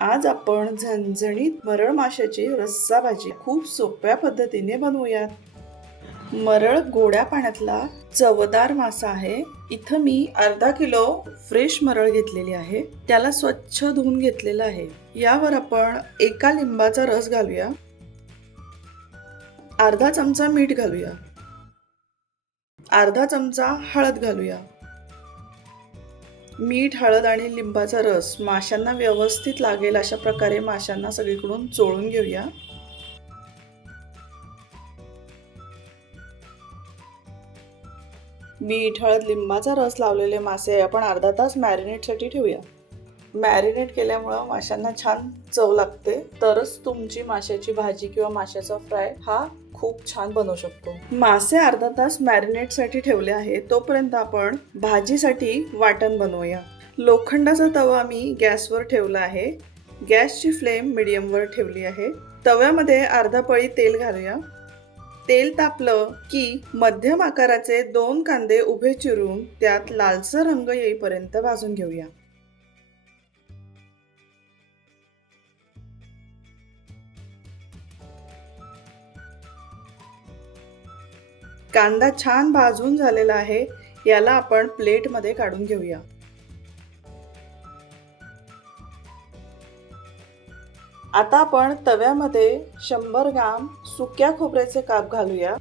आज आपण झणझणीत मरळ माशाची रस्सा भाजी खूप सोप्या पद्धतीने बनवूयात। मरळ गोड्या पाण्यातला चवदार मासा आहे। इथं मी अर्धा किलो फ्रेश मरळ घेतलेली आहे, त्याला स्वच्छ धुवून घेतलेलं आहे। यावर आपण एका लिंबाचा रस घालूया, अर्धा चमचा मीठ घालूया, अर्धा चमचा हळद घालूया। मीठ, हळद आणि लिंबाचा रस माशांना व्यवस्थित लागेल अशा प्रकारे माशांना सगळीकडून चोळून घेऊया। मीठ, हळद, लिंबाचा रस लावलेले मासे आपण अर्धा तास मॅरिनेटसाठी ठेवूया। मॅरिनेट केल्यामुळं माशांना छान चव लागते, तरच तुमची माशाची भाजी किंवा माशाचा फ्राय हा खूप छान बनवू शकतो। मासे अर्धा तास मॅरिनेटसाठी ठेवले आहे, तोपर्यंत आपण भाजीसाठी वाटण बनवूया। लोखंडाचा तवा मी गॅसवर ठेवला आहे। गॅसची फ्लेम मीडियमवर ठेवली आहे। तव्यामध्ये अर्धा पळी तेल घालूया। तेल तापलं की मध्यम आकाराचे 2 कांदे उभे चिरून त्यात लालसर रंग येईपर्यंत भाजून घेऊया। कांदा छान भाजून झालेला आहे, याला आपण प्लेटमध्ये काढून घेऊया। आता आपण तव्यामध्ये 100 ग्राम सुक्या खोबऱ्याचे काप घालूया।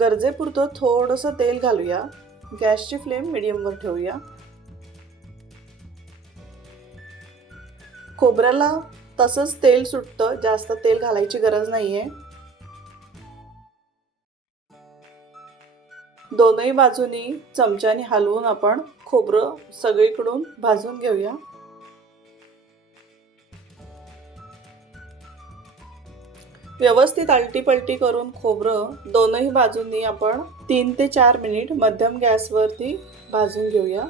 गरजेपुरतं थोडंसं तेल घालूया। गॅसची फ्लेम मीडियमवर ठेवूया। खोबऱ्याला तसंच तेल सुटतं, जास्त तेल घालायची गरज नाहीये। दोनही बाजूनी चमच्याने हलवून आपण खोबरं सगळीकडून भाजून घेऊया। व्यवस्थित आलटी-पलटी करून खोबरं दोनही बाजूंनी आपण 3 ते 4 मिनिट मध्यम गॅसवरती भाजून घेऊया।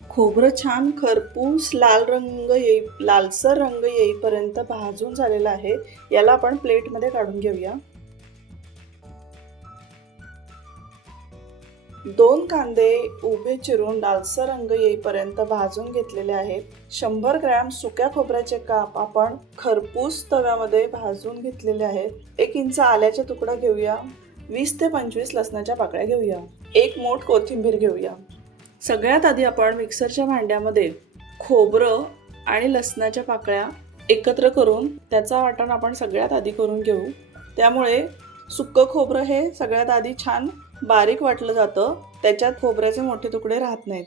खोबरं छान खरपूस लालसर रंग येईपर्यंत भाजून झालेलं आहे, याला आपण प्लेटमध्ये काढून घेऊया। 2 कांदे उभे चिरून लालसर रंग येईपर्यंत भाजून घेतलेले आहेत। 100 ग्रॅम सुक्या खोबऱ्याचे काप आपण खरपूस तव्यामध्ये भाजून घेतलेले आहेत। 1 इंच आल्याचा तुकडा घेऊया। 20 ते 25 लसणाच्या पाकळ्या घेऊया। 1 मूठ कोथिंबीर घेऊया। सगळ्यात आधी आपण मिक्सरच्या भांड्यामध्ये खोबरं आणि लसणाच्या पाकळ्या एकत्र करून त्याचा वाटण आपण सगळ्यात आधी करून घेऊ। त्यामुळे सुक्कं खोबरं हे सगळ्यात आधी छान बारीक वाटलं जातं, त्याच्यात खोबऱ्याचे मोठे तुकडे राहत नाहीत।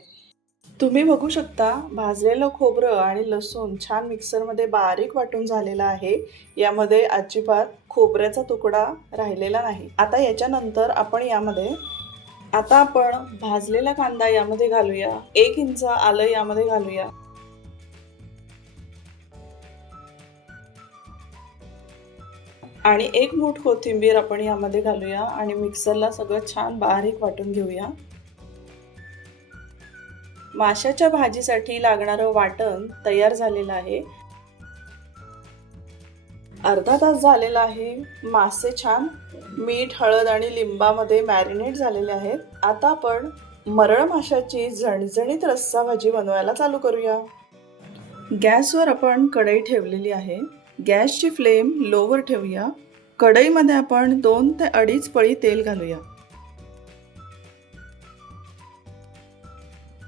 तुम्ही बघू शकता भाजलेलं खोबरं आणि लसूण छान मिक्सरमध्ये बारीक वाटून झालेला आहे। यामध्ये अजिबात खोबऱ्याचा तुकडा राहिलेला नाही। आता याच्यानंतर आपण भाजलेला कांदा यामध्ये घालूया। 1 इंच आलं यामध्ये घालूया। आणि 1 मूठ कोथिंबीर आपण यामध्ये घालूया आणि मिक्सरला सगळं छान बारीक वाटून घेऊया। माशाच्या भाजीसाठी लागणारं वाटण तयार झालेलं आहे। अर्धा तास झालेला आहे। मासे छान मीठ, हळद आणि लिंबामध्ये मॅरिनेट झालेले आहेत। आता आपण मरळ माशाची झणझणीत रस्सा भाजी बनवायला चालू करूया। गॅसवर आपण कढई ठेवलेली आहे। गॅसची फ्लेम लोवर ठेवूया। कढईमध्ये आपण 2 ते 2.5 पळी तेल घालूया।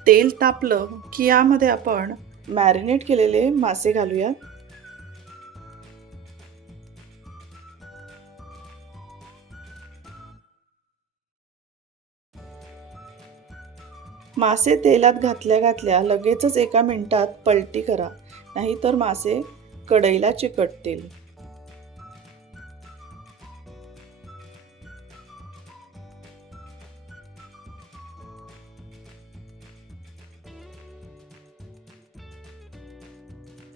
तेल तापलं की यामध्ये आपण मॅरिनेट केलेले मासे घालूया। मासे तेलात घातल्या लगेचच 1 मिनिटात पलटी करा, नाहीतर मासे कढईला चिकटतील।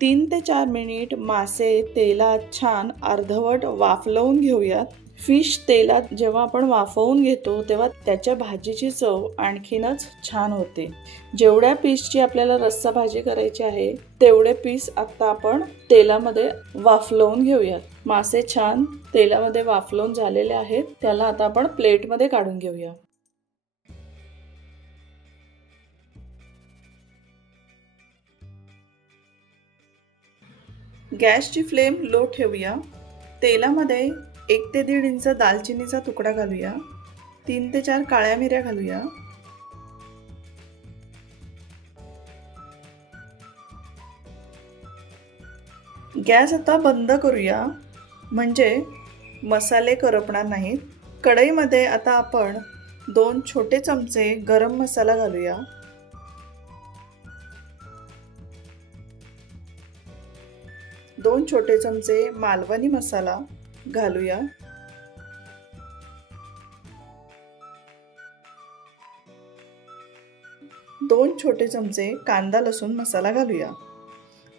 तीन ते 4 मिनिट मासे तेलात छान अर्धवट वाफलवून घेऊयात। फिश तेलात जेव्हा आपण वाफवून घेतो तेव्हा त्याच्या भाजीची चव आणखीनच छान होते. जेवढ्या पीसची आपल्याला रस्सा भाजी करायची आहे तेवढे पीस आता आपण तेलामध्ये वाफलवून घेऊयात. मासे छान तेलामध्ये वाफलवून झालेले आहेत. त्याला आता आपण प्लेटमध्ये काढून घेऊया. गॅसची फ्लेम लो ठेवूया. तेलामध्ये 1 ते 1.5 इंच दालचिनीचा तुकडा घालूया. 3 ते 4 काळ्या मिऱ्या घालूया. गॅस आता बंद करूया म्हणजे मसाले करपणार नाहीत. कढईमध्ये आता आपण 2 छोटे चमचे गरम मसाला घालूया. 2 छोटे चमचे मालवणी मसाला घालूया. 2 छोटे चमचे कांदा लसूण मसाला घालूया.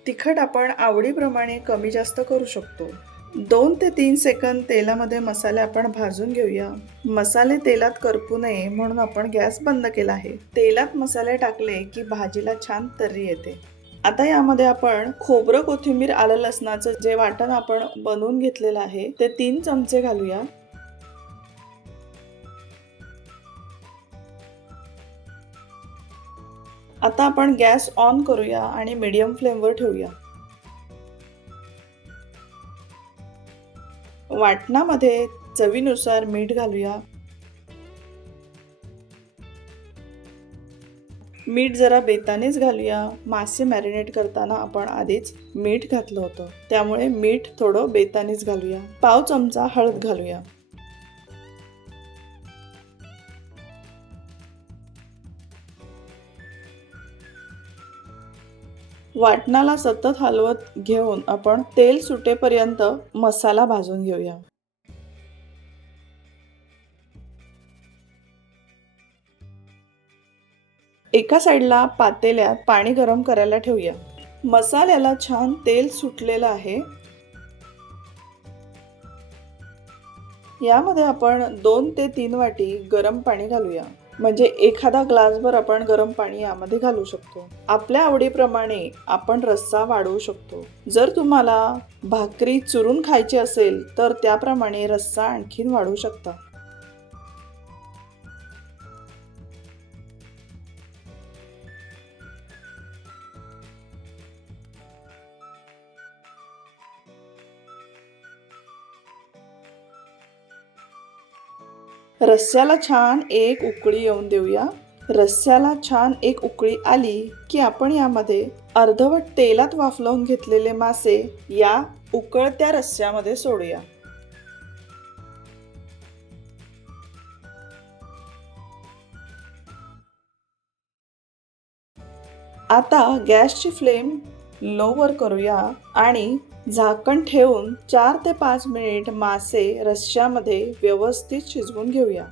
तिखट आपण आवडीप्रमाणे कमी जास्त करू शकतो. 2 ते 3 सेकंद तेलामध्ये मसाले आपण भाजून घेऊया. मसाले तेलात करपू नये म्हणून आपण गॅस बंद केला आहे. तेलात मसाले टाकले की भाजीला छान तर्री येते. आता यामध्ये आपण खोबरं, कोथिंबीर, आलं लसणाचं जे वाटण आपण बनवून घेतलेलं आहे ते 3 चमचे घालूया. आता आपण गॅस ऑन करूया आणि मीडियम फ्लेमवर ठेवूया. वाटणामध्ये चवीनुसार मीठ घालूया. मीठ जरा बेतानेच घालूया. मासे मॅरिनेट करताना आपण आधीच मीठ घातलं होतं त्यामुळे मीठ थोडं बेतानेच घालूया. पाव चमचा हळद घालूया. वाटणाला सतत हलवत घेऊन आपण तेल सुटेपर्यंत मसाला भाजून घेऊया. एका साईडला पातेल्यात पाणी गरम करायला ठेवूया. मसाल्याला छान तेल सुटलेलं आहे. यामध्ये आपण 2 ते 3 वाटी गरम पाणी घालूया. म्हणजे एखादा ग्लासभर आपण गरम पाणी यामध्ये घालू शकतो. आपल्या आवडीप्रमाणे आपण रस्सा वाढवू शकतो. जर तुम्हाला भाकरी चुरून खायची असेल तर त्याप्रमाणे रस्सा आणखीन वाढवू शकता. रस्स्याला छान एक उकळी येऊन देऊया. रस्स्याला छान एक उकळी आली की आपण यामध्ये अर्धवट तेलात वाफलवून घेतलेले मासे या उकळत्या रस्स्यामध्ये सोडूया. आता गॅसची फ्लेम लोवर करूया आणि झाकण ठेवून 4 ते 5 मिनिट मासे रश्श्यामध्ये व्यवस्थित शिजवून घेऊया.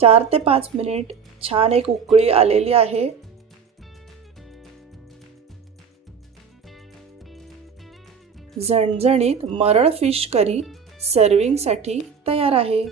4 ते 5 मिनिट छान एक उकळी आलेली आहे. झणझणीत मरळ फिश करी सर्विंगसाठी तयार आहे.